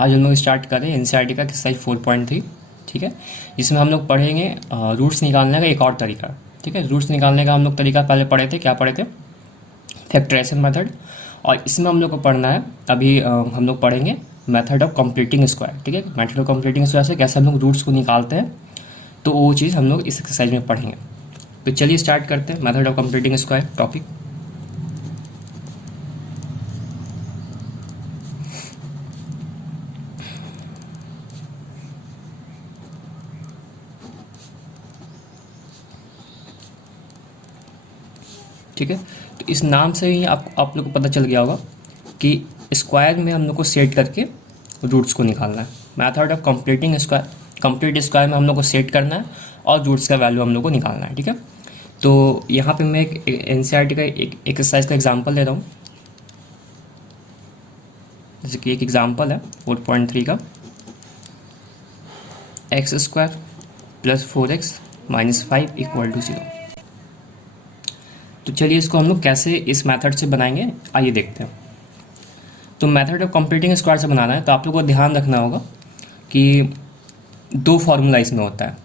आज हम लोग स्टार्ट करें एनसीईआरटी का एक्सरसाइज 4.3। ठीक है, इसमें हम लोग पढ़ेंगे रूट्स निकालने का एक और तरीका। ठीक है, रूट्स निकालने का हम लोग तरीका पहले पढ़े थे, क्या पढ़े थे? Factorisation method. और इसमें हम लोग को पढ़ना है अभी हम लोग पढ़ेंगे मेथड ऑफ कंप्लीटिंग स्क्वायर। ठीक है, मेथड ऑफ कंप्लीटिंग स्क्वायर से कैसे हम लोग रूट्स को निकालते हैं, तो वो चीज़ हम लोग इस एक्सरसाइज में पढ़ेंगे। तो चलिए स्टार्ट करते हैं method of completing square topic. ठीक है, तो इस नाम से ही आप लोग को पता चल गया होगा कि स्क्वायर में हम लोग को सेट करके रूट्स को निकालना है। Method of completing square, complete square में हम लोग को सेट करना है और रूट्स का वैल्यू हम लोग को निकालना है। ठीक है, तो यहाँ पे मैं एक एनसीईआरटी का एक एक्सरसाइज का एग्जांपल दे रहा हूँ। जैसे कि एक एग्जांपल है 4.3 का, x square plus 4x minus 5 equal to 0। तो चलिए इसको हम लोग कैसे इस मेथड से बनाएंगे, आइए देखते हैं। तो मेथड ऑफ कंप्लीटिंग स्क्वायर से बनाना है तो आप लोगों को ध्यान रखना होगा कि दो फार्मूला इसमें होता है।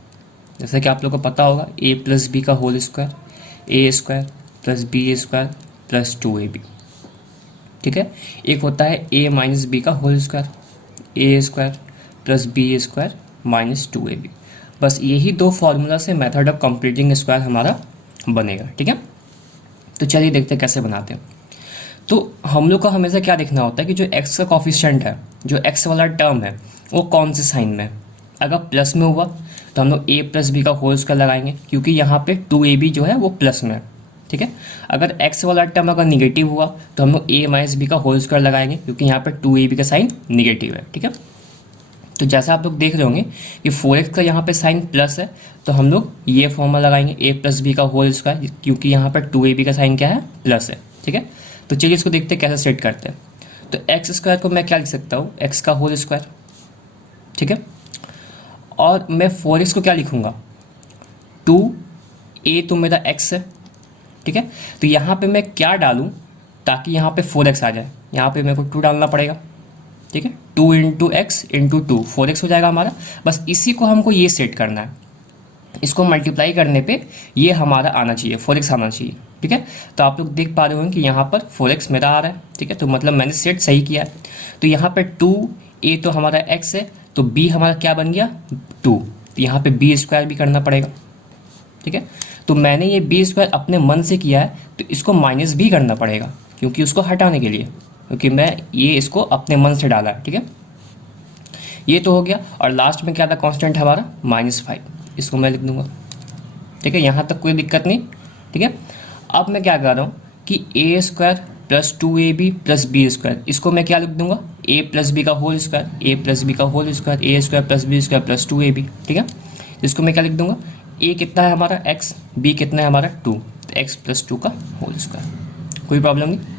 जैसे कि आप लोग को पता होगा a प्लस बी का whole square, A square plus B square plus 2ab। ठीक है, एक होता है a माइनस बी का whole square, A square plus B square minus 2ab। बस यही दो फार्मूला से मेथड ऑफ कंप्लीटिंग स्क्वायर हमारा बनेगा। ठीक है, तो चलिए देखते हैं कैसे बनाते हैं। तो हम लोग का हमेशा क्या देखना होता है कि जो x का कॉफिशिएंट है, जो x वाला टर्म है, वो कौन से साइन में है। अगर प्लस में हुआ तो हम लोग a प्लस बी का होल स्क्वायर लगाएंगे, क्योंकि यहाँ पे 2ab जो है वो प्लस में है। ठीक है, अगर x वाला टर्म अगर निगेटिव हुआ तो हम लोग a माइनस बी का होल स्क्वायर लगाएंगे, क्योंकि यहाँ पे 2ab का साइन निगेटिव है। ठीक है, तो जैसा आप लोग देख रहे होंगे कि 4x का यहाँ पे साइन प्लस है, तो हम लोग ये फॉर्मूला लगाएंगे a प्लस बी का होल स्क्वायर, क्योंकि यहाँ पर 2ab का साइन क्या है, प्लस है। ठीक है, तो चलिए इसको देखते हैं कैसे सेट करते हैं। तो एक्स स्क्वायर को मैं क्या लिख सकता हूँ, एक्स का होल स्क्वायर। ठीक है, और मैं 4x को क्या लिखूँगा, 2a तो मेरा x है। ठीक है, तो यहाँ पे मैं क्या डालूँ ताकि यहाँ पे 4x आ जाए, यहाँ पे मेरे को 2 डालना पड़ेगा। ठीक है, 2 इंटू एक्स इंटू 2 4x हो जाएगा हमारा। बस इसी को हमको ये सेट करना है, इसको मल्टीप्लाई करने पे ये हमारा आना चाहिए, 4x आना चाहिए। ठीक है, तो आप लोग देख पा रहे होंगे कि यहाँ पर 4x मेरा आ रहा है। ठीक है, तो मतलब मैंने सेट सही किया है। तो यहाँ पे 2a तो हमारा x है, तो b हमारा क्या बन गया, 2। तो यहाँ पे b स्क्वायर भी करना पड़ेगा। ठीक है, तो मैंने ये b स्क्वायर अपने मन से किया है, तो इसको माइनस भी करना पड़ेगा, क्योंकि उसको हटाने के लिए, क्योंकि मैं ये इसको अपने मन से डाला है। ठीक है, ये तो हो गया। और लास्ट में क्या था कांस्टेंट हमारा, -5, इसको मैं लिख दूंगा। ठीक है, यहाँ तक कोई दिक्कत नहीं। ठीक है, अब मैं क्या कर रहा हूँ कि a square plus 2ab plus B square, इसको मैं क्या लिख दूंगा, a प्लस बी का whole square, a plus B का whole square, A square plus B square plus 2ab। ठीक है, इसको मैं क्या लिख दूंगा, a कितना है हमारा x, b कितना है हमारा 2, तो x प्लस 2 का होल स्क्वायर, कोई प्रॉब्लम नहीं।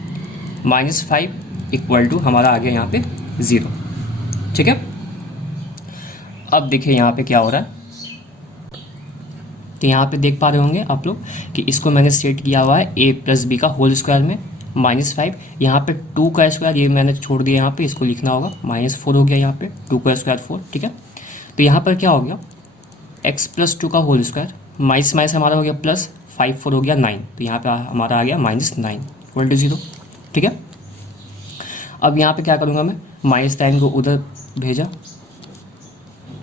-5 इक्वल टू हमारा आ गया यहाँ पे 0। ठीक है, अब देखिए यहाँ पे क्या हो रहा है। तो यहाँ पे देख पा रहे होंगे आप लोग कि इसको मैंने सेट किया हुआ है a प्लस बी का होल स्क्वायर में, -5। यहाँ पे 2 का स्क्वायर ये मैंने छोड़ दिया, यहाँ पे इसको लिखना होगा, -4 हो गया यहाँ पे, 2 का स्क्वायर 4। ठीक है, तो यहाँ पर क्या हो गया, x प्लस 2 का होल स्क्वायर माइनस माइनस हमारा हो गया प्लस, 5 4 हो गया 9, तो यहाँ पे हमारा आ गया -9 इक्वल टू 0। ठीक है, अब यहाँ पे क्या करूँगा मैं, -9 को उधर भेजा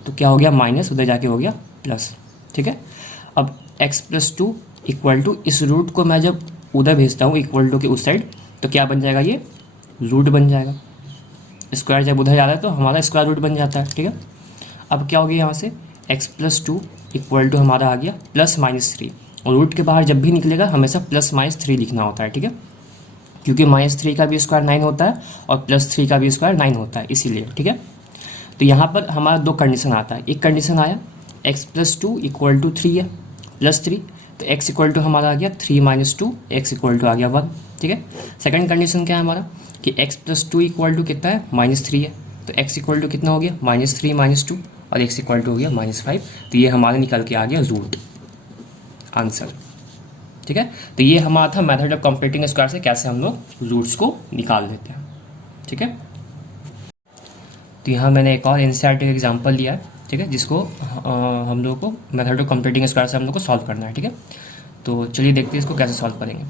तो क्या हो गया, माइनस, उधर जाके हो गया प्लस। ठीक है, अब x प्लस 2 इक्वल टू, इस रूट को मैं जब उधर भेजता हूँ इक्वल टू के उस साइड, तो क्या बन जाएगा, ये रूट बन जाएगा। स्क्वायर जब उधर जा रहा है तो हमारा स्क्वायर रूट बन जाता है। ठीक है, अब क्या हो गया यहाँ से, x प्लस 2 इक्वल टू हमारा आ गया प्लस -3, और रूट के बाहर जब भी निकलेगा हमेशा प्लस -3 लिखना होता है। ठीक है, क्योंकि -3 का भी स्क्वायर 9 होता है और +3 का भी स्क्वायर 9 होता है, इसीलिए। ठीक है, तो यहाँ पर हमारा दो कंडीशन आता है। एक कंडीशन आया x प्लस 2 इक्वल टू 3 है, +3, तो x इक्वल टू हमारा आ गया 3 - 2, x इक्वल टू आ गया 1। ठीक है, सेकंड कंडीशन क्या है हमारा कि x प्लस 2 इक्वल टू कितना है, -3 है, तो x इक्वल टू कितना हो गया, -3 - 2, और x इक्वल टू हो गया -5। तो ये हमारे निकल के आ गया रूट, आंसर। ठीक है, तो ये हमारा था मेथड ऑफ कंप्लीटिंग स्क्वायर से कैसे हम लोग रूट्स को निकाल देते हैं। ठीक है, तो यहाँ मैंने एक और एनसीईआरटी का एग्जाम्पल लिया है, ठीक है, जिसको हम लोग को मेथड ऑफ कंप्लीटिंग स्क्वायर से हम लोग को सॉल्व करना है, ठीक है। तो चलिए देखते हैं इसको कैसे सॉल्व करेंगे।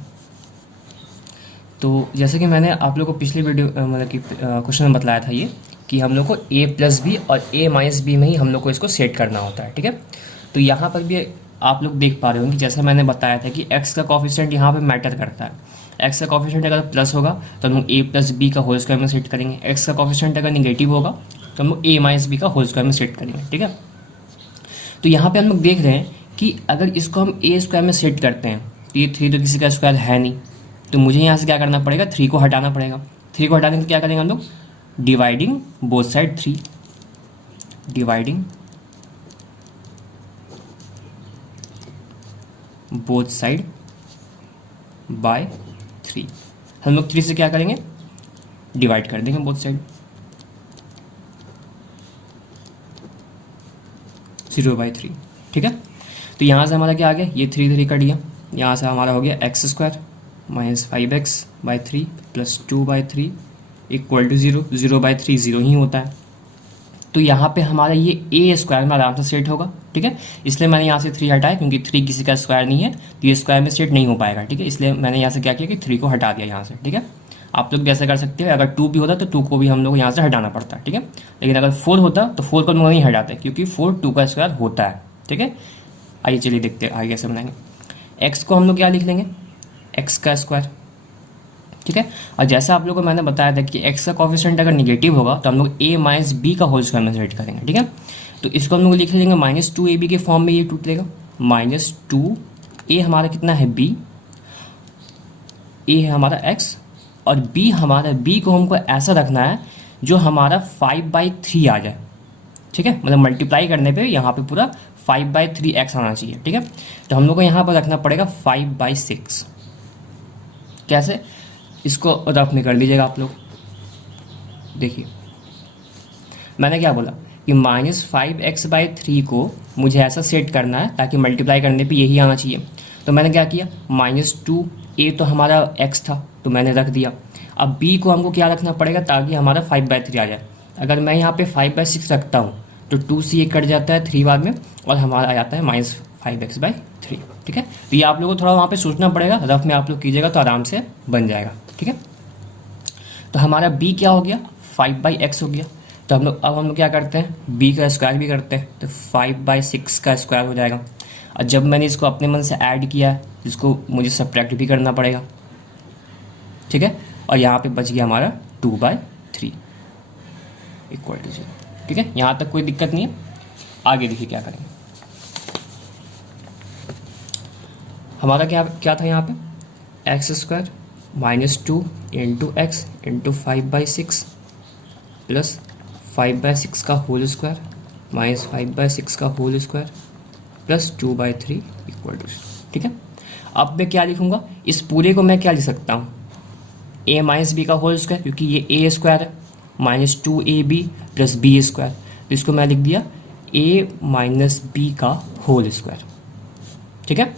तो जैसे कि मैंने आप लोग को पिछली वीडियो मतलब कि क्वेश्चन में बतलाया था ये कि हम लोग को a प्लस बी और a माइनस बी में ही हम लोग को इसको सेट करना होता है, ठीक है। तो यहाँ पर भी आप लोग देख पा रहे होंगे जैसा मैंने बताया था कि x का कोफिशिएंट यहाँ पे मैटर करता है। x का कोफिशिएंट अगर प्लस होगा तो हम लोग a प्लस बी का होल स्क्वायर में सेट करेंगे, x का कोफिशिएंट अगर निगेटिव होगा तो हम लोग a माइनस बी का होल स्क्वायर में सेट करेंगे, ठीक है। तो यहाँ पे हम लोग देख रहे हैं कि अगर इसको हम a स्क्वायर में सेट करते हैं तो ये 3 तो किसी का स्क्वायर है नहीं, तो मुझे यहाँ से क्या करना पड़ेगा, 3 को हटाना पड़ेगा। 3 को हटाने के लिए क्या करेंगे हम लोग, dividing both side 3, dividing both side by 3। हम लोग 3 से क्या करेंगे, डिवाइड कर देंगे बोथ साइड, 0/3, ठीक है। तो यहाँ से हमारा क्या आ गया, ये 3 कट गया, यहाँ से हमारा हो गया x square minus 5x/3 plus 2/3 equal to 0। 0/3 0 ही होता है, तो यहाँ पे हमारा ये a स्क्वायर में आराम से सेट होगा, ठीक है। इसलिए मैंने यहाँ से 3 हटाया क्योंकि 3 किसी का स्क्वायर नहीं है तो ये स्क्वायर में सेट नहीं हो पाएगा, ठीक है। इसलिए मैंने यहाँ से क्या किया कि 3 को हटा दिया यहाँ से, ठीक है। आप लोग भी ऐसा कर सकते हो, अगर 2 भी होता तो 2 को भी हम लोग यहाँ से हटाना पड़ता, ठीक है। लेकिन अगर 4 होता तो 4 को हम नहीं हटाते क्योंकि 4 2 का स्क्वायर होता है, ठीक है। आइए चलिए देखते हैं आगे कैसे बनाएंगे। x को हम लोग क्या लिख लेंगे, x का स्क्वायर, ठीक है। और जैसा आप लोगों को मैंने बताया था कि x का कोफिशिएंट अगर निगेटिव होगा तो हम लोग a माइनस बी का होल स्क्वायर में सेट करेंगे, ठीक है। तो इसको हम लोग लिख लेंगे -2ab के फॉर्म में, ये टूट लेगा -2a हमारा कितना है b, a है हमारा x और b हमारा, b को हमको ऐसा रखना है जो हमारा 5/3 आ जाए, ठीक है। मतलब मल्टीप्लाई करने पे यहाँ पे पूरा 5/3x आना चाहिए, ठीक है। तो हम लोग को यहाँ पर रखना पड़ेगा 5/6। कैसे, इसको रफ में कर लीजिएगा आप लोग। देखिए मैंने क्या बोला कि -5x/3 को मुझे ऐसा सेट करना है ताकि मल्टीप्लाई करने पे यही आना चाहिए। तो मैंने क्या किया, -2a तो हमारा x था तो मैंने रख दिया। अब b को हमको क्या रखना पड़ेगा ताकि हमारा 5/3 आ जाए। अगर मैं यहाँ पे 5/6 रखता हूँ तो 2 से ये कट जाता है 3 बाद में और हमारा आ जाता है -5x/3, ठीक है। तो ये आप लोगों को थोड़ा वहाँ पे सोचना पड़ेगा, रफ में आप लोग कीजिएगा तो आराम से बन जाएगा, ठीक है। तो हमारा b क्या हो गया, 5/x हो गया। तो हम लोग क्या करते हैं, b का स्क्वायर भी करते हैं, तो 5/6 का स्क्वायर हो जाएगा। और जब मैंने इसको अपने मन से ऐड किया है इसको मुझे सब्ट्रैक्ट भी करना पड़ेगा, ठीक है। और यहाँ पे बच गया हमारा 2/3 इक्वल टू 0, ठीक है। यहाँ तक कोई दिक्कत नहीं है। आगे देखिए क्या करेंगे। हमारा क्या था यहाँ पे, x square -2 into x into 5/6 plus 5/6 का होल स्क्वायर माइनस 5/6 का whole square plus 2/3 equal to 0, ठीक है। अब मैं क्या लिखूँगा, इस पूरे को मैं क्या लिख सकता हूँ, a माइनस बी का होल स्क्वायर, क्योंकि ये a स्क्वायर है, -2ab प्लस बी स्क्वायर, तो इसको मैं लिख दिया a माइनस बी का होल स्क्वायर, ठीक है।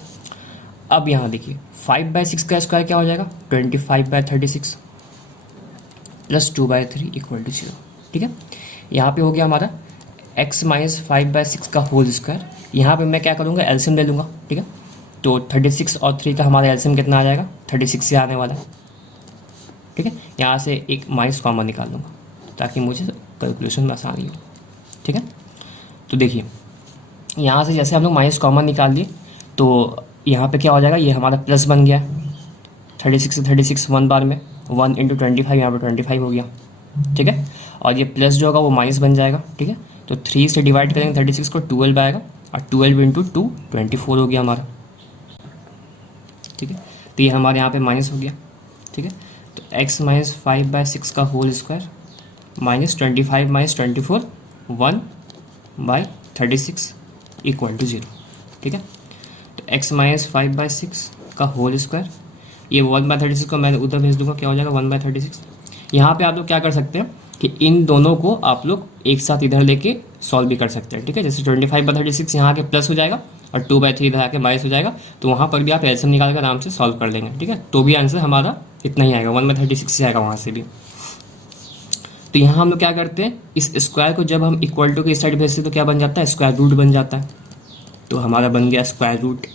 अब यहाँ देखिए 5/6 का स्क्वायर क्या हो जाएगा, 25/36 प्लस 2/3 इक्वल टू 0, ठीक है। यहाँ पे हो गया हमारा x माइनस 5/6 का होल स्क्वायर। यहाँ पे मैं क्या करूँगा, एलसीएम ले लूँगा, ठीक है। तो 36 और 3 का हमारा एलसीएम कितना आ जाएगा, 36 से आने वाला है, ठीक है। यहाँ से एक माइनस कॉमन निकाल लूँगा ताकि मुझे कैलकुलेशन में आसानी हो, ठीक है। तो देखिए यहाँ से जैसे हम लोग माइनस कॉमन निकाल लिए तो यहाँ पे क्या हो जाएगा, ये हमारा प्लस बन गया, 36 से 36 1 बार में 1 इंटू 25, यहाँ पर 25 हो गया, ठीक है। और ये प्लस जो होगा वो माइनस बन जाएगा, ठीक है। तो 3 से डिवाइड करेंगे 36 को, 12 आएगा और 12 इंटू 2 24 हो गया हमारा, ठीक है। तो ये हमारे यहाँ पे माइनस हो गया, ठीक है। तो x माइनस 5/6 का whole square -25 minus 24 1/36 equal to 0, ठीक है। तो x माइनस 5/6 का होल स्क्वायर, ये 1/36 को मैं उधर भेज दूंगा, क्या हो जाएगा 1/36। यहाँ पे आप लोग क्या कर सकते हैं कि इन दोनों को आप लोग एक साथ इधर लेके सॉल्व भी कर सकते हैं, ठीक है। जैसे 25/36 यहाँ के प्लस हो जाएगा और 2/3 इधर आके माइनस हो जाएगा, तो वहाँ पर भी आप एलसीएम निकाल कर आराम से सॉल्व कर लेंगे, ठीक है। तो भी आंसर हमारा इतना ही आएगा, 1/36 से आएगा वहाँ से भी। तो यहाँ हम लोग क्या करते हैं, इस स्क्वायर को जब हम इक्वल टू के इस साइड भेजते हैं तो क्या बन जाता है, स्क्वायर रूट बन जाता है। तो हमारा बन गया स्क्वायर रूट।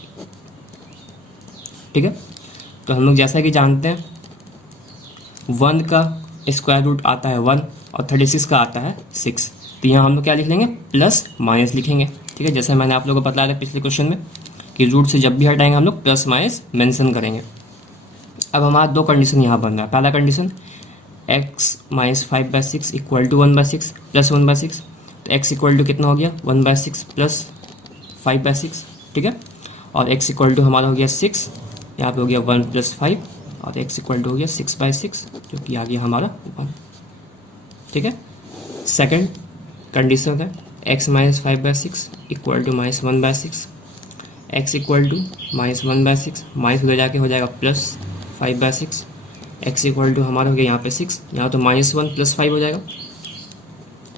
ठीक है, तो हम लोग जैसा कि जानते हैं 1 का स्क्वायर रूट आता है 1 और 36 का आता है 6। तो यहाँ हम लोग क्या लिख लेंगे, प्लस माइनस लिखेंगे। ठीक है, जैसे मैंने आप लोगों को बताया था पिछले क्वेश्चन में कि रूट से जब भी हटाएंगे हम लोग प्लस माइनस मेंशन करेंगे। अब हमारा दो कंडीशन यहाँ बन रहा है। पहला condition x minus 5/6 equal to 1/6 plus 1/6। तो x इक्वल टू कितना हो गया, 1/6 प्लस 5/6। ठीक है, और x इक्वल टू हमारा हो गया 6, यहाँ पे हो गया 1 प्लस 5 और x इक्वल टू हो गया 6/6 जो कि आ गया हमारा 1। ठीक है, सेकंड कंडीशन है x minus 5/6 equal to minus 1/6। x equal to minus 1/6 minus उधर जाके हो जाएगा प्लस 5/6। x इक्वल टू हमारा हो गया यहाँ पे 6, यहाँ तो -1 प्लस 5 हो जाएगा।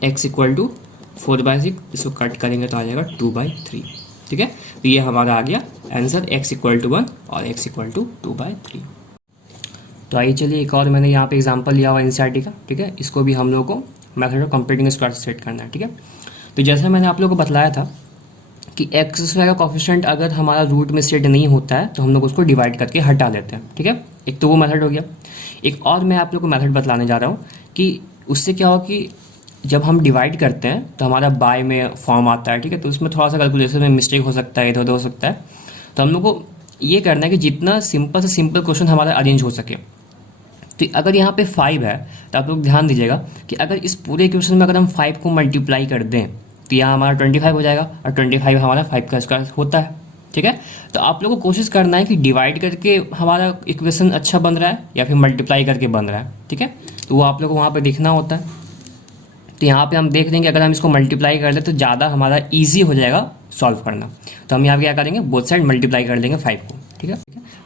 x इक्वल टू 4/6, इसको कट करेंगे तो आ जाएगा 2/3। ठीक है, तो ये हमारा आ गया आंसर x इक्वल टू 1 और x इक्वल टू 2/3। तो आइए चलिए एक और मैंने यहाँ पे एग्जांपल लिया हुआ एनसीईआरटी का। ठीक है, इसको भी हम लोग को मेथड ऑफ कंप्लीटिंग स्क्वायर से सेट करना है। ठीक है, तो जैसे मैंने आप लोगों को बतलाया था कि एक्स स्क्वायर का कोफिशिएंट अगर हमारा रूट में सेट नहीं होता है तो हम लोग उसको डिवाइड करके हटा लेते हैं। ठीक है, एक तो वो मेथड हो गया। एक और मैं आप लोग को मेथड बतलाने जा रहा हूँ कि उससे क्या हो कि जब हम डिवाइड करते हैं तो हमारा बाय में फॉर्म आता है। ठीक है, तो उसमें थोड़ा सा कैलकुलेशन में मिस्टेक हो सकता है, इधर उधर हो सकता है। तो हम लोग को ये करना है कि जितना सिंपल से सिंपल क्वेश्चन हमारा अरेंज हो सके। तो अगर यहाँ पे 5 है तो आप लोग ध्यान दीजिएगा कि अगर इस पूरे क्वेश्चन में अगर हम 5 को मल्टीप्लाई कर दें तो यहाँ हमारा 25 हो जाएगा और 25 हमारा 5 का स्क्वायर होता है। ठीक है, तो आप लोगों को कोशिश करना है कि डिवाइड करके हमारा इक्वेशन अच्छा बन रहा है या फिर मल्टीप्लाई करके बन रहा है। ठीक है, तो वो आप लोगों को वहाँ पे देखना होता है। तो यहाँ पे हम देख लेंगे अगर हम इसको मल्टीप्लाई कर लें तो ज़्यादा हमारा ईजी हो जाएगा सॉल्व करना। तो हम यहाँ पे क्या करेंगे, बोथ साइड मल्टीप्लाई कर देंगे 5 को। ठीक है,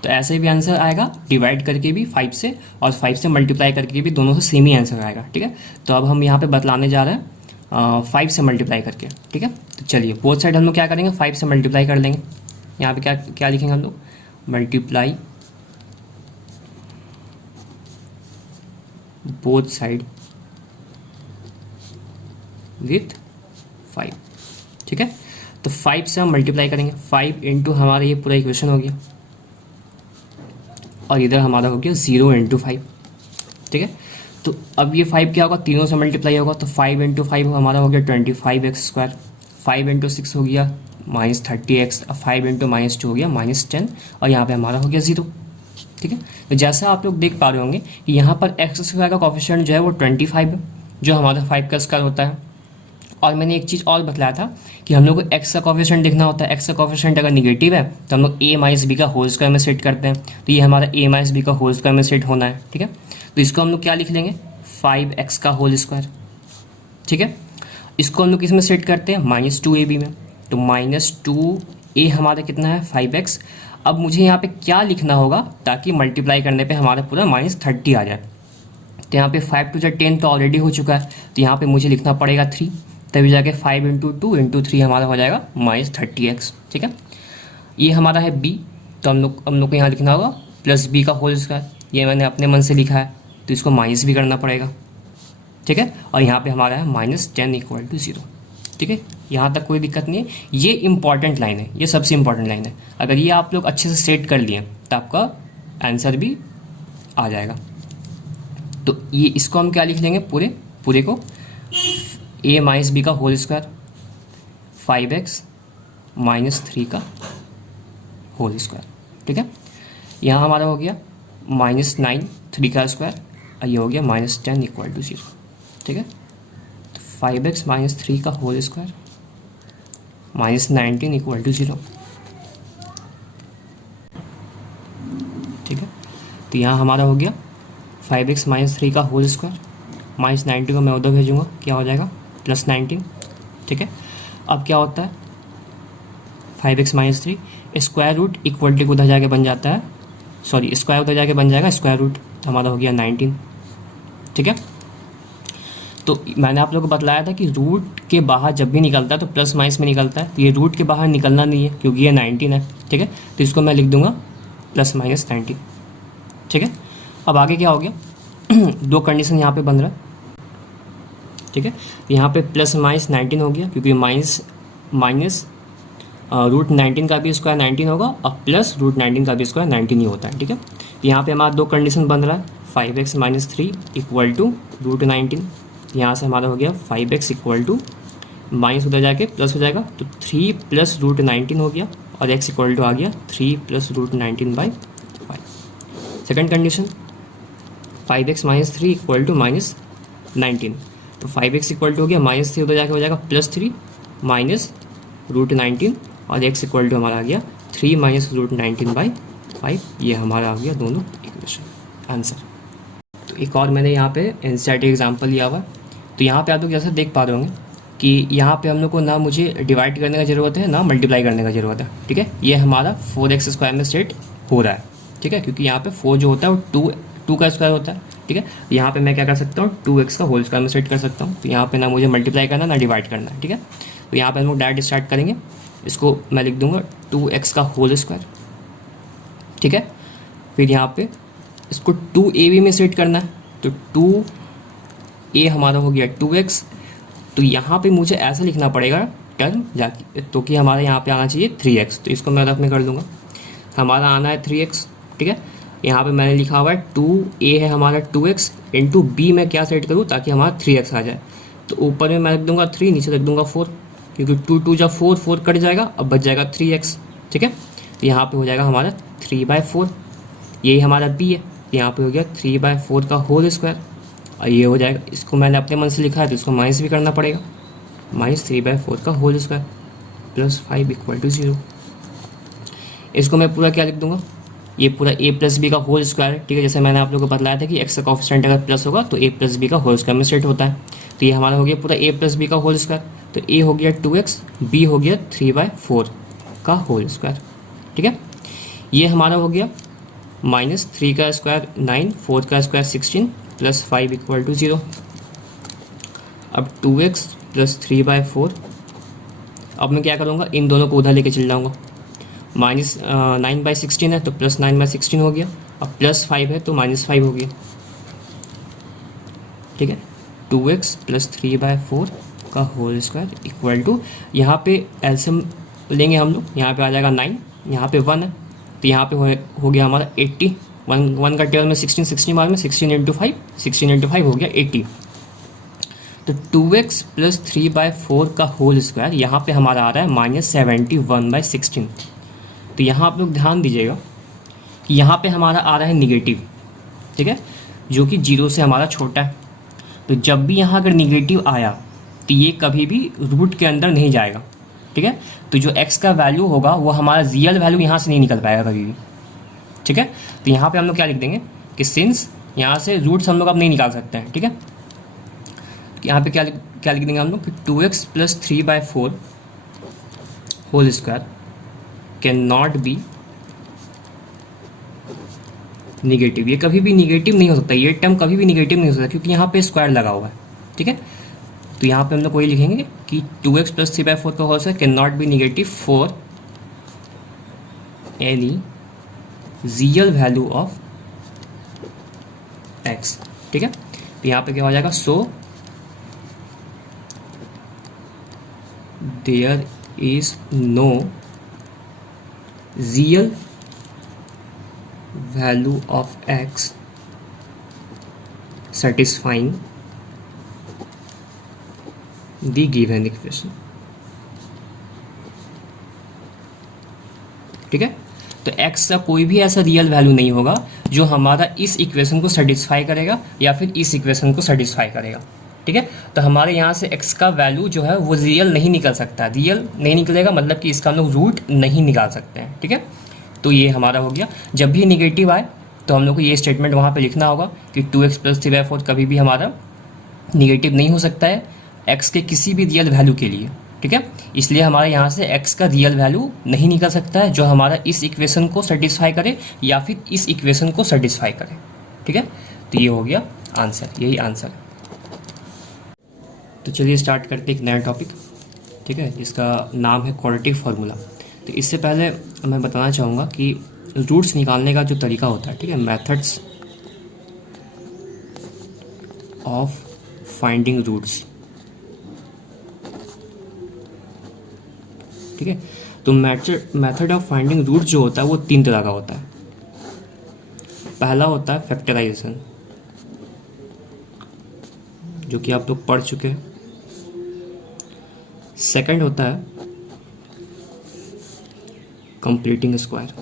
तो ऐसे भी आंसर आएगा, डिवाइड करके भी 5 से और 5 से मल्टीप्लाई करके भी, दोनों से सेम ही आंसर आएगा। ठीक है, तो अब हम यहाँ पे बतलाने जा रहे हैं 5 से मल्टीप्लाई करके। ठीक है, तो चलिए बोथ साइड हम लोग क्या करेंगे, 5 से मल्टीप्लाई कर लेंगे। यहाँ पे क्या क्या लिखेंगे हम लोग, मल्टीप्लाई बोथ साइड विथ 5। ठीक है, तो 5 से हम मल्टीप्लाई करेंगे, 5 इंटू हमारा ये पूरा इक्वेशन हो गया और इधर हमारा हो गया 0 इंटू 5। ठीक है, तो अब ये 5 क्या होगा, तीनों से मल्टीप्लाई होगा तो 5 इंटू 5 हमारा हो गया 25x स्क्वायर। 5 इंटू 6 हो गया -30x, 5 इंटू -2 हो गया -10 और यहाँ पे हमारा हो गया 0। ठीक है, तो जैसा आप लोग देख पा रहे होंगे कि यहाँ पर एक्स स्क्वायर का कोफिशिएंट जो है वो 25 है, जो हमारा 5 का स्क्वायर होता है। और मैंने एक चीज़ और बतलाया था कि हम लोग को एक्स का कोफिशिएंट देखना होता है। एक्स का कोफिशिएंट अगर निगेटिव है तो हम लोग a माइनस बी का होल स्क्वायर में सेट करते हैं। तो ये हमारा a माइनस बी का होल स्क्वायर में सेट होना है। ठीक है, तो इसको हम लोग क्या लिख लेंगे, 5x का होल स्क्वायर। ठीक है, इसको हम लोग किस में सेट करते हैं, -2ab में। तो -2a हमारा कितना है, 5x। अब मुझे यहाँ पे क्या लिखना होगा ताकि मल्टीप्लाई करने पे हमारा पूरा -30 आ जाए। तो यहाँ पे 5 टू 10 तो ऑलरेडी हो चुका है, तो यहाँ पे मुझे लिखना पड़ेगा 3, तभी जाके 5 इंटू 2 इंटू 3 हमारा हो जाएगा -30x। ठीक है, ये हमारा है b, तो हम लोग को यहाँ लिखना होगा +b का होल स्क्वायर। ये मैंने अपने मन से लिखा है तो इसको माइनस भी करना पड़ेगा। ठीक है, और यहाँ पे हमारा है -10 इक्वल टू 0। ठीक है, यहाँ तक कोई दिक्कत नहीं है। ये इंपॉर्टेंट लाइन है, ये सबसे इंपॉर्टेंट लाइन है। अगर ये आप लोग अच्छे से सेट कर लिए तो आपका आंसर भी आ जाएगा। तो ये इसको हम क्या लिख लेंगे, पूरे को a माइनस बी का होल स्क्वायर, 5x -3 का होल स्क्वायर। ठीक है, यहाँ हमारा हो गया -9 3 का स्क्वायर और ये हो गया -10 इक्वल टू 0। ठीक है, तो 5x -3 का होल स्क्वायर -19 इक्वल टू 0। ठीक है, तो यहाँ हमारा हो गया 5x -3 का होल स्क्वायर, -19 को मैं उधर भेजूँगा, क्या हो जाएगा +19। ठीक है, अब क्या होता है 5x -3 square root equal to उधर जाके बन जाता है, सॉरी स्क्वायर उधर जाके बन जाएगा स्क्वायर रूट, तो हमारा हो गया 19। ठीक है, तो मैंने आप लोगों को बतलाया था कि रूट के बाहर जब भी निकलता है तो प्लस माइनस में निकलता है, तो ये रूट के बाहर निकलना नहीं है क्योंकि ये 19 है। ठीक है, तो इसको मैं लिख दूंगा +-19। ठीक है, अब आगे क्या हो गया दो कंडीशन यहाँ पे बन रहा है। ठीक है। यहाँ पे प्लस माइनस 19 हो गया, क्योंकि माइनस रूट 19 का भी स्क्वायर 19 होगा और प्लस रूट 19 का भी स्क्वायर 19 ही होता है, ठीक है। यहाँ पे हमारा दो कंडीशन बन रहा है, 5x minus 3 equal to root 19। यहाँ से हमारा हो गया 5x इक्वल टू माइनस उधर जाके प्लस हो जाएगा, तो 3 प्लस रूट 19 हो गया और x इक्वल टू आ गया 3 plus root 19 by 5। Second condition 5x minus 3 equal to minus 19, तो 5x इक्वल टू हो गया माइनस 3 उधर जाके हो जाएगा प्लस 3 माइनस रूट 19 और x इक्वल टू हमारा आ गया 3 माइनस रूट 19 बाई 5। ये हमारा आ गया दोनों इक्वेशन आंसर। तो एक और मैंने यहाँ पे एनसीईआरटी एग्जाम्पल लिया हुआ है। तो यहाँ पे आप लोग जैसे देख पा रहे होंगे कि यहाँ पे हम लोग को ना मुझे डिवाइड करने का ज़रूरत है ना मल्टीप्लाई करने का ज़रूरत है, ठीक है। ये हमारा 4x स्क्वायर में सेट हो रहा है, ठीक है, क्योंकि यहाँ पे 4 जो होता है वो 2 का स्क्वायर होता है, ठीक है। यहाँ पे मैं क्या कर सकता हूँ 2x का होल स्क्वायर में सेट कर सकता हूँ। तो यहाँ पे ना मुझे मल्टीप्लाई करना ना डिवाइड करना है, ठीक है। तो यहाँ पे हम लोग डायरेक्ट स्टार्ट करेंगे, इसको मैं लिख दूंगा 2x का होल स्क्वायर, ठीक है। फिर यहाँ पे इसको 2ab में सेट करना है, तो 2a हमारा हो गया 2x। तो यहाँ पे मुझे ऐसा लिखना पड़ेगा टर्म जाके, तो कि हमारा यहाँ पे आना चाहिए 3x, तो इसको मैं रफ में कर दूंगा, हमारा आना है 3x, ठीक है। यहाँ पे मैंने लिखा हुआ है 2a है हमारा 2x इंटू b में क्या सेट करूँ ताकि हमारा 3x आ जाए। तो ऊपर में मैं रख दूंगा 3, नीचे रख दूंगा 4, क्योंकि 2 2 जब 4 4 कट जाएगा, अब बच जाएगा 3x, ठीक है। तो यहाँ पे हो जाएगा हमारा 3/4, यही हमारा b है। यहाँ पे हो गया 3/4 का होल स्क्वायर, और ये हो जाएगा, इसको मैंने अपने मन से लिखा है तो इसको माइनस भी करना पड़ेगा, माइनस 3/4 का whole square plus 5 equal to 0। इसको मैं पूरा क्या लिख दूंगा, ये पूरा a प्लस बी का होल स्क्वायर, ठीक है। जैसे मैंने आप लोगों को बतलाया था कि x का कोफिशिएंट अगर प्लस होगा तो a प्लस बी का होल स्क्वायर में सेट होता है। तो ये हमारा हो गया पूरा a प्लस बी का होल स्क्वायर, तो a हो गया 2x, b हो गया 3/4 का होल स्क्वायर, ठीक है। ये हमारा हो गया माइनस 3 का स्क्वायर 9, 4 का स्क्वायर 16 प्लस 5 इक्वल टू 0। अब 2x प्लस 3/4, अब मैं क्या करूँगा इन दोनों को उधर लेके चल जाऊँगा, माइनस 9/16 है तो प्लस 9/16 हो गया, अब प्लस 5 है तो माइनस 5 हो गया, ठीक है। 2x प्लस 3/4 का होल स्क्वायर इक्वल टू, यहाँ पे एलसीएम लेंगे हम लोग, यहाँ पे आ जाएगा 9, यहाँ पे 1 है तो यहाँ पे हो गया हमारा 80, 1 का टेबल में 16, 16 बार में 16 इंटू 5, 16 इंटू 5 हो गया 80। तो 2x प्लस 3/4 का होल स्क्वायर यहाँ पे हमारा आ रहा है माइनस 71/16। तो यहाँ आप लोग ध्यान दीजिएगा कि यहाँ पे हमारा आ रहा है निगेटिव, ठीक है, जो कि 0 से हमारा छोटा है। तो जब भी यहाँ अगर निगेटिव आया तो ये कभी भी रूट के अंदर नहीं जाएगा, ठीक है। तो जो x का वैल्यू होगा वो हमारा रियल वैल्यू यहाँ से नहीं निकल पाएगा कभी भी, ठीक है। तो यहाँ पे हम लोग क्या लिख देंगे कि सिंस यहाँ से रूट्स हम लोग अब नहीं निकाल सकते हैं, ठीक है। यहाँ पे क्या लिख देंगे हम लोग कि 2x plus 3/4 whole square can not be negative. ये कभी भी निगेटिव नहीं हो सकता, ये टर्म कभी भी निगेटिव नहीं हो सकता क्योंकि यहाँ पे स्क्वायर लगा हुआ है, ठीक है। तो यहाँ पे हम लोग वही लिखेंगे कि 2x प्लस 3/4 का whole square can not be negative for any real value of x, ठीक है। तो यहाँ पे क्या हो जाएगा, so there is no real value of x satisfying the given equation, ठीक है। तो x का कोई भी ऐसा रियल वैल्यू नहीं होगा जो हमारा इस इक्वेशन को सेटिस्फाई करेगा या फिर इस इक्वेशन को सेटिस्फाई करेगा, ठीक है। तो हमारे यहाँ से x का वैल्यू जो है वो रियल नहीं निकल सकता, रियल नहीं निकलेगा मतलब कि इसका हम लोग रूट नहीं निकाल सकते हैं, ठीक है। तो ये हमारा हो गया, जब भी निगेटिव आए तो हम लोग को ये स्टेटमेंट वहाँ पे लिखना होगा कि 2x प्लस 3/4 कभी भी हमारा निगेटिव नहीं हो सकता है x के किसी भी रियल वैल्यू के लिए, ठीक है। इसलिए हमारे यहाँ से x का रियल वैल्यू नहीं निकल सकता है जो हमारा इस इक्वेशन को सेटिस्फाई करे या फिर इस इक्वेशन को सेटिस्फाई करे, ठीक है। तो ये हो गया आंसर, यही आंसर। तो चलिए स्टार्ट करते एक नया टॉपिक, ठीक है, जिसका नाम है क्वाड्रेटिक फार्मूला। तो इससे पहले मैं बताना चाहूँगा कि रूट्स निकालने का जो तरीका होता है, ठीक है, मेथड्स ऑफ फाइंडिंग रूट्स, ठीक है। तो मेथड ऑफ फाइंडिंग रूट जो होता है वो 3 तरह का होता है। पहला होता है फैक्टराइजेशन, जो कि आप लोग पढ़ चुके हैं। सेकंड होता है कंप्लीटिंग स्क्वायर,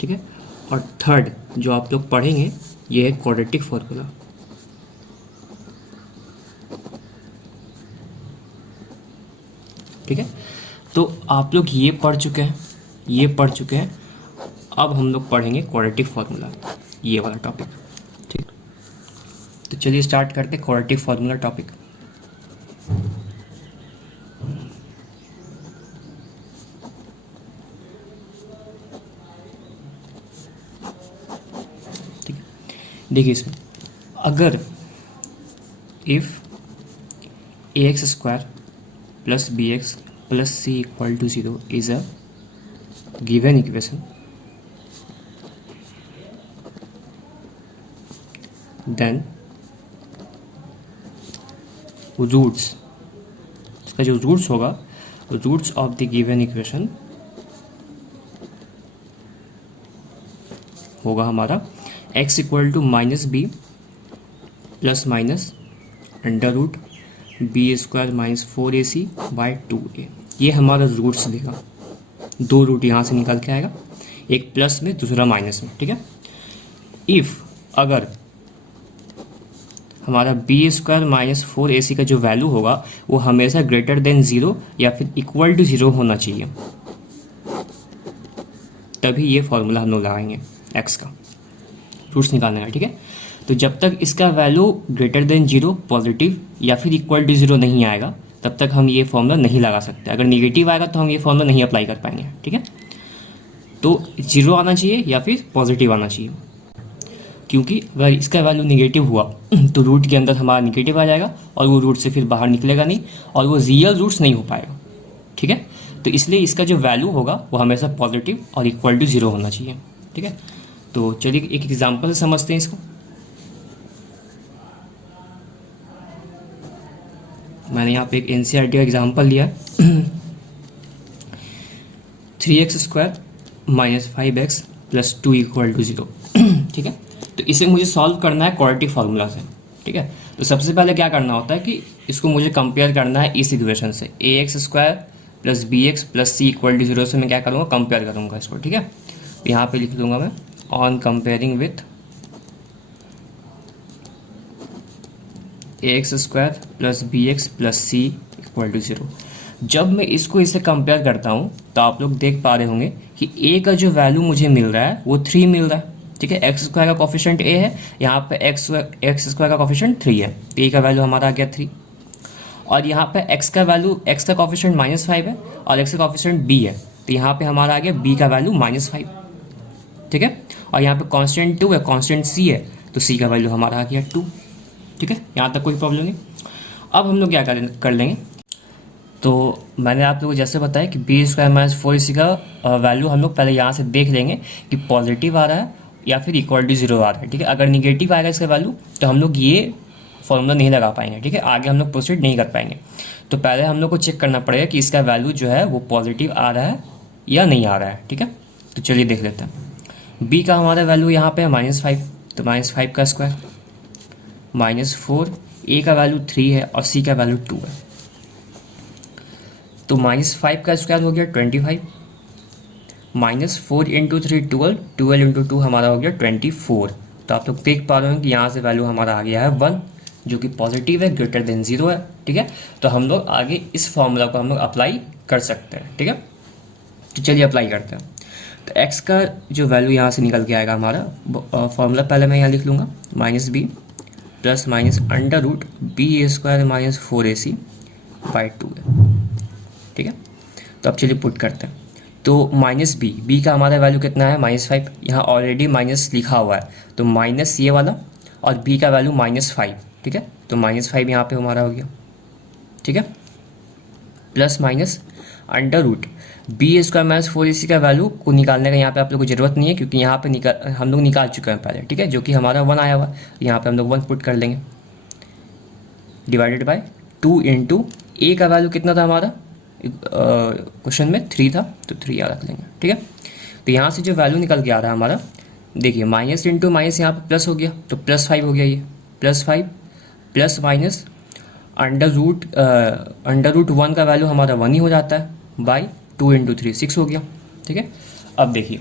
ठीक है। और थर्ड जो आप लोग पढ़ेंगे ये है क्वाड्रेटिक फॉर्मूला। ठीक है, तो आप लोग ये पढ़ चुके हैं, अब हम लोग पढ़ेंगे क्वाड्रेटिक फॉर्मूला, ये वाला टॉपिक। ठीक, तो चलिए स्टार्ट करते हैं क्वाड्रेटिक फॉर्मूला टॉपिक। ठीक है, देखिए इसमें अगर if ax square plus bx plus c equal to 0 is a given equation, then roots, इसका जो रूट्स होगा, roots of the given equation होगा हमारा x equal to minus b plus minus under root b square minus 4ac by 2a। ये हमारा roots देगा, 2 root यहाँ से निकल के आएगा, एक प्लस में दूसरा माइनस में। ठीक है, इफ़ अगर हमारा बी स्क्वायर माइनस 4ac का जो वैल्यू होगा वो हमेशा ग्रेटर देन 0 या फिर इक्वल टू 0 होना चाहिए, तभी ये फॉर्मूला हम लोग लगाएंगे x का, रूट्स निकालने का। ठीक है, तो जब तक इसका वैल्यू ग्रेटर देन 0 पॉजिटिव या फिर इक्वल टू 0 नहीं आएगा तब तक हम ये फॉर्मूला नहीं लगा सकते। अगर निगेटिव आएगा तो हम ये फॉर्मूला नहीं अप्लाई कर पाएंगे। ठीक है, तो 0 आना चाहिए या फिर पॉजिटिव आना चाहिए, क्योंकि अगर इसका वैल्यू निगेटिव हुआ तो रूट के अंदर हमारा निगेटिव आ जाएगा और वो रूट से फिर बाहर निकलेगा नहीं और वो रियल रूट्स नहीं हो पाएगा। ठीक है, तो इसलिए इसका जो वैल्यू होगा वो हमेशा पॉजिटिव और इक्वल टू 0 होना चाहिए। ठीक है, तो चलिए एक एग्जाम्पल से समझते हैं इसको। मैंने यहाँ पे एक NCERT का एग्जाम्पल लिया है 3x square minus 5x plus 2 equal to 0। ठीक है, तो इसे मुझे सॉल्व करना है क्वाड्रेटिक फार्मूला से। ठीक है, तो सबसे पहले क्या करना होता है कि इसको मुझे कंपेयर करना है इस इक्वेशन से, ax square plus bx plus c equal to 0 से मैं क्या करूँगा, कंपेयर करूँगा इसको। ठीक है, तो यहाँ पे लिख दूंगा मैं on comparing with ax square plus bx plus c equal to 0। जब मैं इसको इससे कंपेयर करता हूँ तो आप लोग देख पा रहे होंगे कि a का जो वैल्यू मुझे मिल रहा है वो 3 मिल रहा है। ठीक है, एक्स स्क्वायर का कोफिशिएंट a है, यहाँ पे एक्स स्क्वायर का कोफिशिएंट 3 है, तो a का वैल्यू हमारा आ गया 3। और यहाँ पे x का वैल्यू, x का कोफिशिएंट -5 है और x का कोफिशिएंट b है, तो यहाँ पे हमारा आ गया b का वैल्यू -5। ठीक है, और यहाँ पे कांस्टेंट 2 है, कांस्टेंट c है, तो c का वैल्यू हमारा आ गया 2। ठीक है, यहाँ तक कोई प्रॉब्लम नहीं। अब हम लोग क्या कर लेंगे, तो मैंने आप लोगों को जैसे बताया कि बी स्क्वायर माइनस 4ac का वैल्यू हम लोग पहले यहाँ से देख लेंगे कि पॉजिटिव आ रहा है या फिर इक्वल टू 0 आ रहा है। ठीक है, अगर निगेटिव आएगा इसका वैल्यू तो हम लोग ये फॉर्मूला नहीं लगा पाएंगे। ठीक है, आगे हम लोग प्रोसीड नहीं कर पाएंगे। तो पहले हम लोग को चेक करना पड़ेगा कि इसका वैल्यू जो है वो पॉजिटिव आ रहा है या नहीं आ रहा है। ठीक है, तो चलिए देख लेते हैं। बी का हमारा वैल्यू यहाँ पे है -5, तो -5 का स्क्वायर -4, ए का वैल्यू 3 है और सी का वैल्यू 2 है, तो -5 का स्क्वायर हो गया 25, -4 इंटू 3 12, 12 इंटू 2 हमारा हो गया 24। तो आप लोग देख पा रहे हो कि यहाँ से वैल्यू हमारा आ गया है 1, जो कि पॉजिटिव है, ग्रेटर देन 0 है। ठीक है, तो हम लोग आगे इस फॉर्मूला को हम लोग अप्लाई कर सकते हैं। ठीक है, तो चलिए अप्लाई करते हैं। तो x का जो वैल्यू यहाँ से निकल के आएगा हमारा, फॉर्मूला पहले मैं यहाँ लिख लूँगा, -b plus minus under root b square minus 4ac by 2 है। ठीक है, तो अब चलिए पुट करते हैं। तो -b का हमारा वैल्यू कितना है, -5, यहाँ ऑलरेडी माइनस लिखा हुआ है, तो माइनस ये वाला और b का वैल्यू -5। ठीक है, तो -5 यहाँ पे हमारा हो गया। ठीक है, plus minus under root b square minus 4ac का वैल्यू को निकालने का यहाँ पे आप लोग को जरूरत नहीं है, क्योंकि यहाँ पे हम लोग निकाल चुके हैं पहले। ठीक है, जो कि हमारा 1 आया हुआ, यहाँ पे हम लोग 1 पुट कर लेंगे, डिवाइडेड बाय 2 इंटू ए का वैल्यू कितना था हमारा क्वेश्चन में 3 था, तो 3 यहाँ रख लेंगे, ठीक है। तो यहाँ से जो वैल्यू निकल के आ रहा है हमारा, देखिए माइनस इंटू माइनस यहाँ पे प्लस हो गया, तो +5 हो गया, ये +5 प्लस माइनस अंडर रूट 1 का वैल्यू हमारा 1 ही हो जाता है, बाई 2 इंटू 3 6 हो गया, ठीक है। अब देखिए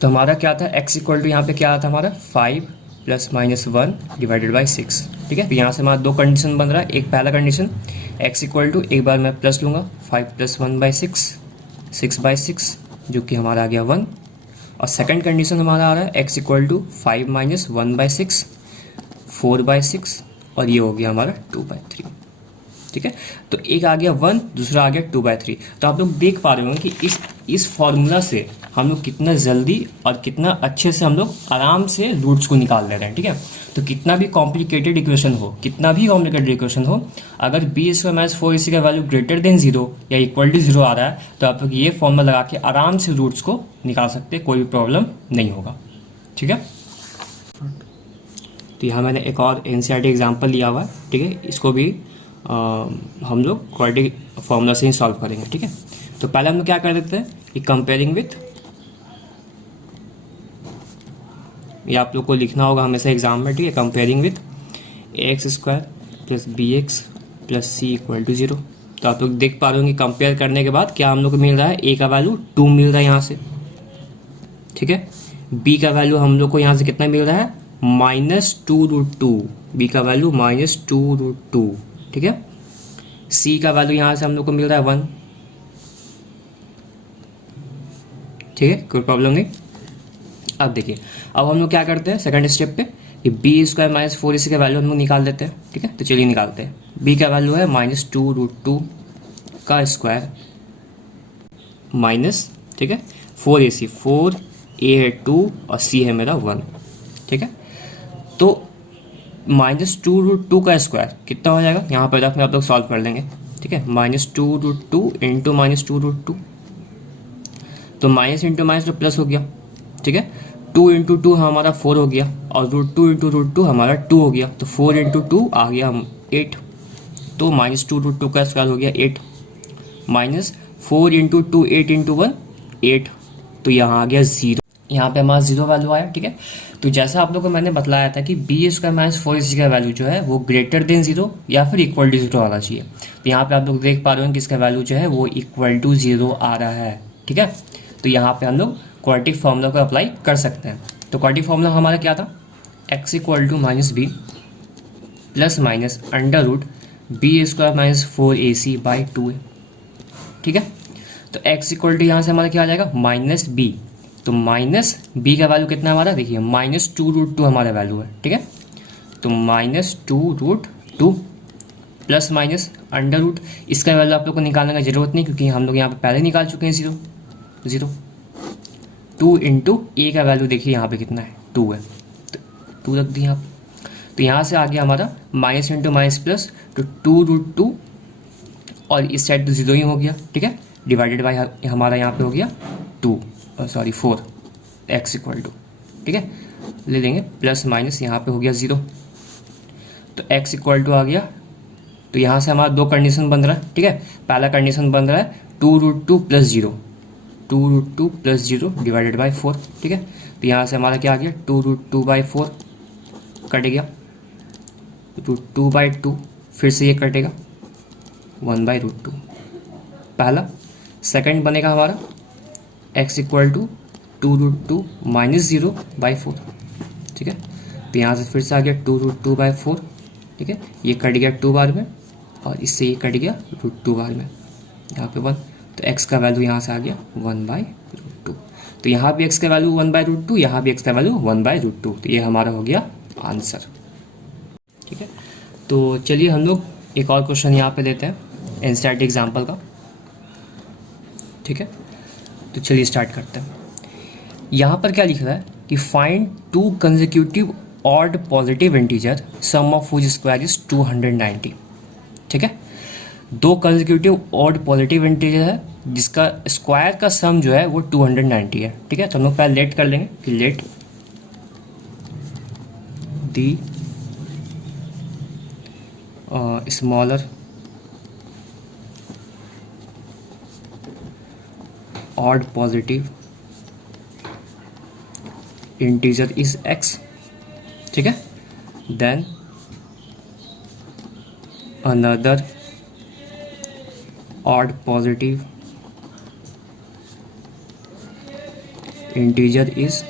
तो हमारा क्या था, x इक्वल टू यहाँ पे क्या था हमारा 5 प्लस माइनस 1 डिवाइडेड बाई 6, ठीक है। तो यहाँ से हमारा दो कंडीशन बन रहा है, एक पहला कंडीशन x इक्वल टू, एक बार मैं प्लस लूँगा 5 प्लस 1/6 6/6 जो कि हमारा आ गया 1, और सेकंड कंडीशन हमारा आ रहा है x इक्वल टू 5 माइनस 1/6 4/6, और ये हो गया हमारा 2/3, ठीक है। तो एक आ गया 1, दूसरा आ गया 2/3। तो आप लोग देख पा रहे होंगे कि इस फॉर्मूला से हम लोग कितना जल्दी और कितना अच्छे से हम लोग आराम से रूट्स को निकाल ले रहे हैं, ठीक है। तो कितना भी कॉम्प्लिकेटेड इक्वेशन हो, अगर b स्क्वायर माइनस 4ac का वैल्यू ग्रेटर देन 0 या इक्वल टू 0 आ रहा है, तो आप लोग ये फॉर्मूला लगा के आराम से रूट्स को निकाल सकते हैं, कोई भी प्रॉब्लम नहीं होगा, ठीक है। तो यहाँ मैंने एक और एनसीईआरटी एग्जाम्पल लिया हुआ है, ठीक है। इसको भी हम लोग क्वाड्रेटिक फॉर्मूला से ही सॉल्व करेंगे, ठीक है। तो पहले हम लोग क्या कर देते हैं कि कंपेयरिंग विथ, ये आप लोग को लिखना होगा हमेशा एग्जाम में, ठीक है। Comparing with ax² plus bx plus c equal to 0। तो आप लोग देख पा रहे होंगे कंपेयर करने के बाद क्या हम लोग को मिल रहा है, a का वैल्यू 2 मिल रहा है यहाँ से, ठीक है। b का वैल्यू हम लोग को यहाँ से कितना मिल रहा है, -2√2, b का वैल्यू -2√2, ठीक है। c का वैल्यू यहाँ से हम लोग को मिल रहा है 1, ठीक है, कोई प्रॉब्लम नहीं। अब देखिए, अब हम लोग क्या करते हैं सेकंड स्टेप पे कि b² माइनस 4ac का वैल्यू हम लोग निकाल देते हैं, ठीक है। तो चलिए निकालते हैं। b का वैल्यू है -2√2 का स्क्वायर माइनस, ठीक है, 4ac, 4 a है 2 और c है मेरा 1, ठीक है। तो -2√2 का स्क्वायर कितना हो जाएगा, यहाँ पर रख में आप लोग सॉल्व कर लेंगे, ठीक है। -2√2 इंटू -2√2, तो माइनस इंटू माइनस तो प्लस हो गया, ठीक है। 2 इंटू 2 हमारा 4 हो गया, और √2 इंटू √2 हमारा 2 हो गया, तो 4 इंटू 2 आ गया 8, तो -2√2 का स्क्वायर हो गया 8, माइनस 4 इंटू 2 8 इंटू 1 8, तो यहाँ आ गया 0, यहाँ पे हमारा 0 वैल्यू आया, ठीक है। तो जैसा आप लोग को मैंने बतलाया था कि b² माइनस 4ac का वैल्यू जो है वो ग्रेटर देन 0 या फिर इक्वल टू 0 आना चाहिए। तो यहाँ पे आप लोग देख पा रहे हो कि इसका वैल्यू जो है वो इक्वल टू 0 आ रहा है, ठीक है। तो यहाँ पे हम लोग क्वाड्रेटिक फार्मूला को अप्लाई कर सकते हैं। तो क्वाड्रेटिक फार्मूला हमारा क्या था, x equal to -b plus minus √b² minus 4ac by 2a, ठीक है। तो x इक्वल टू यहाँ से हमारा क्या आ जाएगा -b, तो -b का वैल्यू कितना हमारा, देखिए -2√2 हमारा वैल्यू है, ठीक है। तो -2√2 प्लस माइनस √ इसका वैल्यू आप लोग को निकालने की जरूरत नहीं, क्योंकि हम लोग यहाँ पे पहले निकाल चुके हैं 0 2 इंटू ए का वैल्यू देखिए यहाँ पे कितना है 2 है, तो 2 रख दिया आप। तो यहाँ से आ गया हमारा माइनस इंटू माइनस प्लस, तो 2√2 और इस साइड तो 0 ही हो गया, ठीक है, डिवाइडेड बाई हमारा यहाँ पे हो गया 4 x इक्वल टू, ठीक है, ले लेंगे प्लस माइनस यहाँ पे हो गया 0, तो x इक्वल टू आ गया। तो यहाँ से हमारा दो कंडीशन बन रहा है, ठीक है। पहला कंडीशन बन रहा है 2√2 प्लस 0, 2√2 प्लस 0 डिवाइडेड बाई 4, ठीक है। तो यहाँ से हमारा क्या आ गया 2√2/4 कट गया, √2/2 फिर से ये कटेगा 1/√2 पहला। सेकंड बनेगा हमारा x इक्वल टू 2√2 माइनस 0/4, ठीक है। तो यहाँ से फिर से आ गया 2√2/4, ठीक है, ये कट गया 2 बार में और इससे ये कट गया √2 बार में, यहाँ पे 1, तो x का वैल्यू यहाँ से आ गया 1/√2। तो यहाँ भी x का वैल्यू 1/√2, यहाँ भी x का वैल्यू 1/√2, तो ये हमारा हो गया आंसर, ठीक है। तो चलिए हम लोग एक और क्वेश्चन यहाँ पे लेते हैं एनसीईआरटी एग्जाम्पल का, ठीक है। तो चलिए स्टार्ट करते हैं। यहाँ पर क्या लिख रहा है कि find 2 consecutive odd positive integer sum of which square is 290, ठीक है। 2 कंसेक्यूटिव ऑड पॉजिटिव इंटीजर है जिसका स्क्वायर का सम जो है वो 290 है, ठीक है। तो हम लोग पहले लेट कर लेंगे कि let the smaller odd positive integer is x, ठीक है, then another odd positive integer is,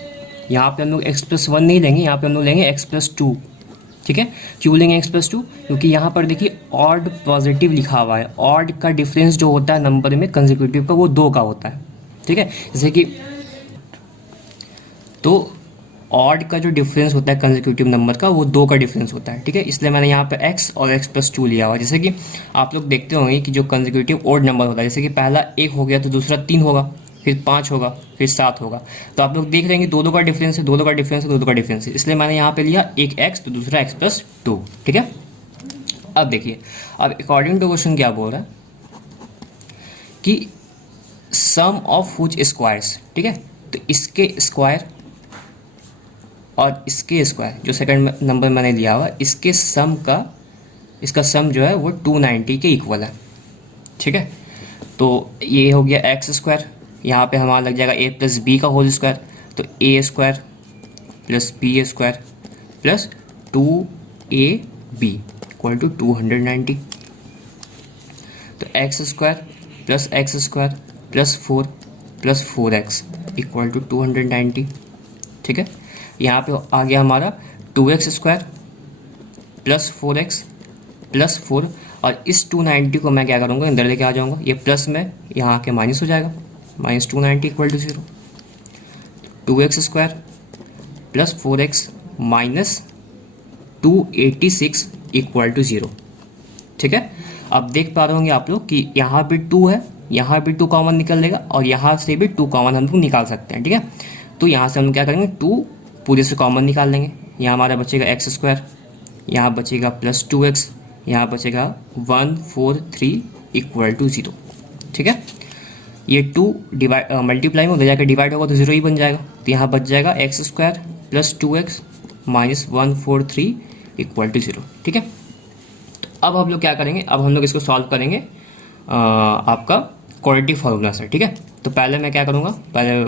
यहाँ पे हम लोग x+1 नहीं लेंगे, यहाँ पे हम लोग लेंगे x+2, ठीक है। क्यों लेंगे x+2? क्योंकि यहाँ पर देखिए ऑड पॉजिटिव लिखा हुआ है, ऑड का डिफरेंस जो होता है नंबर में कंसेक्यूटिव का वो 2 का होता है, ठीक है। जैसे कि तो ऑड का जो डिफरेंस होता है कंसेक्यूटिव नंबर का वो 2 का डिफरेंस होता है, ठीक है। इसलिए मैंने यहाँ पे x और x+2 लिया हुआ। जैसे कि आप लोग देखते होंगे कि जो कंसेक्यूटिव ऑड नंबर होता है, जैसे कि पहला 1 हो गया तो दूसरा 3 होगा, फिर 5 होगा, फिर 7 होगा, तो आप लोग देख रहे हैं कि 2 का डिफरेंस है, 2 का डिफरेंस है, 2 का डिफरेंस है, इसलिए मैंने यहाँ पे लिया एक x तो दूसरा x+2, ठीक है। अब देखिए, अब अकॉर्डिंग टू क्वेश्चन क्या बोल रहा है कि सम ऑफ व्हिच स्क्वायर्स, ठीक है, तो इसके स्क्वायर और इसके स्क्वायर जो सेकंड नंबर मैंने लिया हुआ, इसके सम का, इसका सम जो है वो 290 के इक्वल है, ठीक है। तो ये हो गया x², यहाँ पे हमारा लग जाएगा a+b का होल स्क्वायर, तो a² + b² + 2ab equal to 290, तो x² + x² + 4 + 4x equal to 290, ठीक है। यहाँ पे आ गया हमारा 2x² + 4x + 4, और इस 290 को मैं क्या करूँगा, अंदर लेके आ जाऊँगा, ये प्लस में यहाँ आके माइनस हो जाएगा, -290 equal to 0, 2x² + 4x - 286 equal to 0, ठीक है। अब देख पा रहे होंगे आप लोग कि यहाँ भी 2 है, यहाँ भी 2 कॉमन निकल लेगा, और यहाँ से भी 2 कॉमन हम लोग निकाल सकते हैं, ठीक है। तो यहाँ से हम क्या करेंगे, 2 पूरे से कॉमन निकाल लेंगे, यहाँ हमारा बचेगा x², यहाँ बचेगा +2x, यहाँ बचेगा 143 इक्वल टू 0, ठीक है। ये 2 डिवाइड मल्टीप्लाई में उधर जाकर डिवाइड होगा तो 0 ही बन जाएगा, तो यहाँ बच जाएगा x² + 2x - 143 इक्वल टू 0, ठीक है। तो अब हम लोग क्या करेंगे, अब हम लोग इसको सॉल्व करेंगे आपका क्वाड्रेटिक फार्मूला से, ठीक है। तो पहले मैं क्या करूँगा, पहले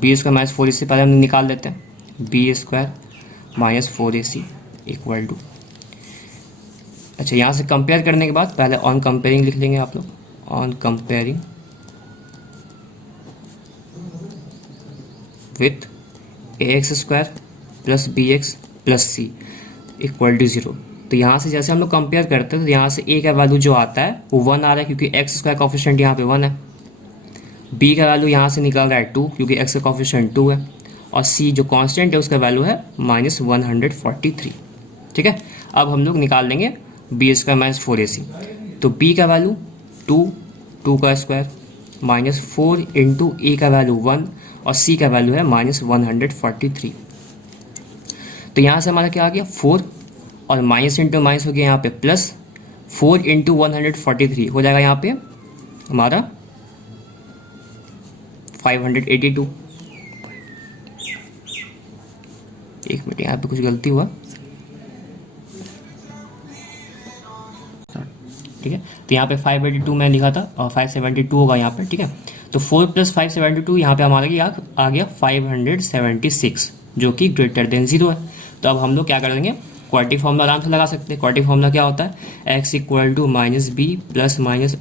b² - 4ac इससे पहले हम निकाल लेते हैं, b² - 4ac इक्वल टू, अच्छा यहाँ से कंपेयर करने के बाद पहले ऑन कंपेयरिंग लिख लेंगे आप लोग, on comparing with ax² + bx + c equal to 0। तो यहाँ से जैसे हम लोग कंपेयर करते हैं तो यहाँ से a का वैल्यू जो आता है वो 1 आ रहा है, क्योंकि x² कॉफिशिएंट यहाँ पे 1 है, b का वैल्यू यहाँ से निकल रहा है 2, क्योंकि x का कॉफिशिएंट 2 है, और c जो कांस्टेंट है उसका वैल्यू है -143, ठीक है। अब हम लोग निकाल लेंगे b² - 4ac, तो b का वैल्यू 2, 2 का स्क्वायर -4 इंटू a का वैल्यू 1 और c का वैल्यू है -143। तो यहाँ से हमारा क्या आ गया 4, और माइनस इंटू माइनस हो गया यहाँ पे प्लस, 4 इंटू 143 हो जाएगा यहाँ पे हमारा 582। एक मिनट, यहाँ पे कुछ गलती हुआ, ठीक है। तो यहाँ पे 582 मैं लिखा था और 572 होगा यहाँ पे, ठीक है। तो 4 + 572 यहाँ पे हमारा आ गया 576, जो कि ग्रेटर देन 0 है। तो अब हम लोग क्या करेंगे, क्वाड्रेटिक फॉर्मूला आराम से लगा सकते हैं। क्वाड्रेटिक फॉर्मूला क्या होता है, x equal to -b + -√b²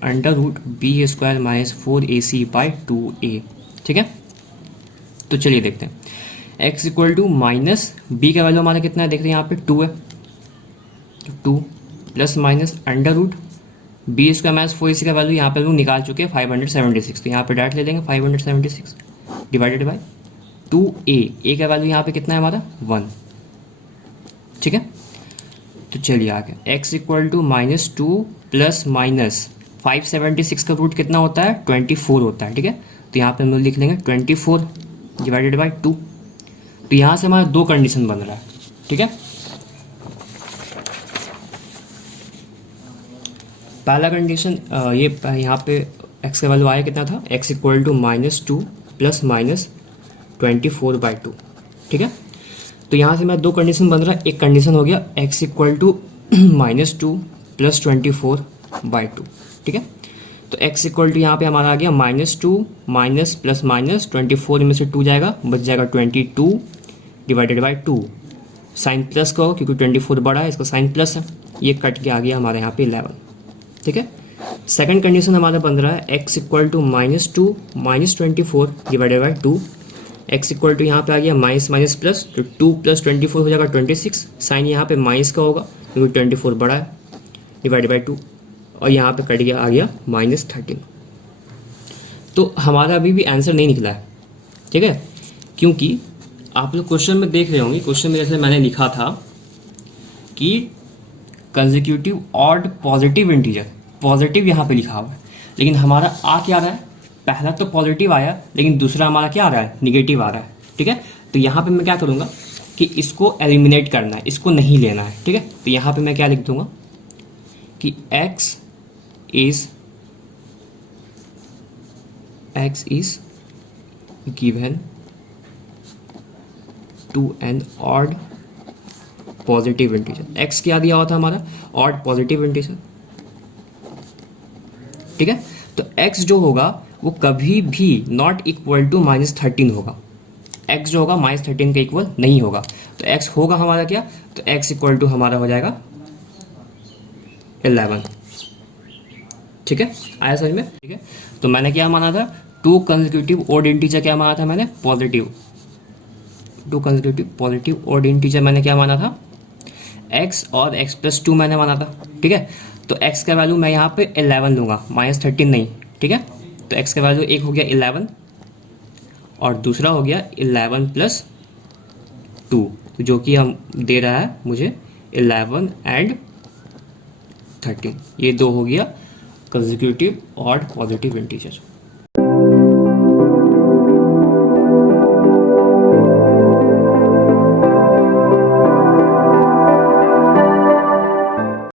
- 4ac/2a, ठीक है। तो चलिए देखते हैं, x इक्वल टू -b का वैल्यू हमारा कितना है, देख रहे हैं यहाँ पे 2 है, 2 + -√b² - 4ac का वैल्यू यहाँ पे हम लोग निकाल चुके हैं 576, तो यहाँ पे डायरेक्ट ले लेंगे 576 डिवाइडेड बाई 2a का वैल्यू यहाँ पे कितना है हमारा 1, ठीक है। तो चलिए आगे, x इक्वल टू -2 + -576 का रूट कितना होता है 24 होता है, ठीक है। तो यहाँ पे हम लोग लिख लेंगे 24 डिवाइडेड बाई 2। तो यहाँ से हमारा 2 कंडीशन बन रहा है, ठीक है। पहला कंडीशन ये यहाँ पे x का वैल्यू आया कितना था, x इक्वल टू -2 + -24/2, ठीक है। तो यहाँ से मैं 2 कंडीशन बन रहा है, एक कंडीशन हो गया x इक्वल टू -2 प्लस 24/2, ठीक है। तो x इक्वल टू यहाँ पे हमारा आ गया -2 माइनस प्लस माइनस 24 में से 2 जाएगा, बच जाएगा 22 डिवाइडेड बाई 2। साइन प्लस का हो क्योंकि 24 बड़ा है, इसका साइन प्लस है, ये कट के आ गया हमारे यहाँ पे 11, ठीक है। सेकंड कंडीशन हमारा बन रहा है x equal to -2 minus 24 divided by 2। x equal to यहाँ पे आ गया माइनस माइनस प्लस, तो 2 प्लस 24 हो जाएगा 26। साइन यहाँ पे माइनस का होगा क्योंकि 24 बड़ा है, डिवाइडेड बाई 2, और यहाँ पे कट गया आ गया -13। तो हमारा अभी भी आंसर नहीं निकला है, ठीक है, क्योंकि आप लोग क्वेश्चन में देख रहे होंगे, क्वेश्चन में जैसे मैंने लिखा था कि consecutive odd positive integer, positive यहाँ पे लिखा हुआ है, लेकिन हमारा आ क्या रहा है, पहला तो पॉजिटिव आया लेकिन दूसरा हमारा क्या आ रहा है, निगेटिव आ रहा है, ठीक है। तो यहाँ पे मैं क्या करूँगा कि इसको एलिमिनेट करना है, इसको नहीं लेना है, ठीक है। तो यहाँ पे मैं क्या लिख दूंगा कि x is given to an odd positive integer. x क्या दिया हुआ था हमारा, ऑड पॉजिटिव इंटीजर, ठीक है। तो x जो होगा वो कभी भी नॉट इक्वल टू -13 होगा, x जो होगा -13 के इक्वल नहीं होगा। तो x होगा हमारा क्या, तो x इक्वल टू हमारा हो जाएगा 11, ठीक है, आया समझ में, ठीक है। तो मैंने क्या माना था, 2 कंसेक्यूटिव ऑड इंटीजर क्या माना था मैंने, positive, 2 consecutive positive odd integer मैंने क्या माना था, x और x प्लस 2 मैंने माना था, ठीक है। तो x का वैल्यू मैं यहाँ पे 11 लूँगा, -13 नहीं, ठीक है। तो x का वैल्यू एक हो गया 11 और दूसरा हो गया 11 प्लस 2, तो जो कि हम दे रहा है मुझे 11 एंड 13, ये 2 हो गया कंसेक्यूटिव ऑड पॉजिटिव इंटीजर।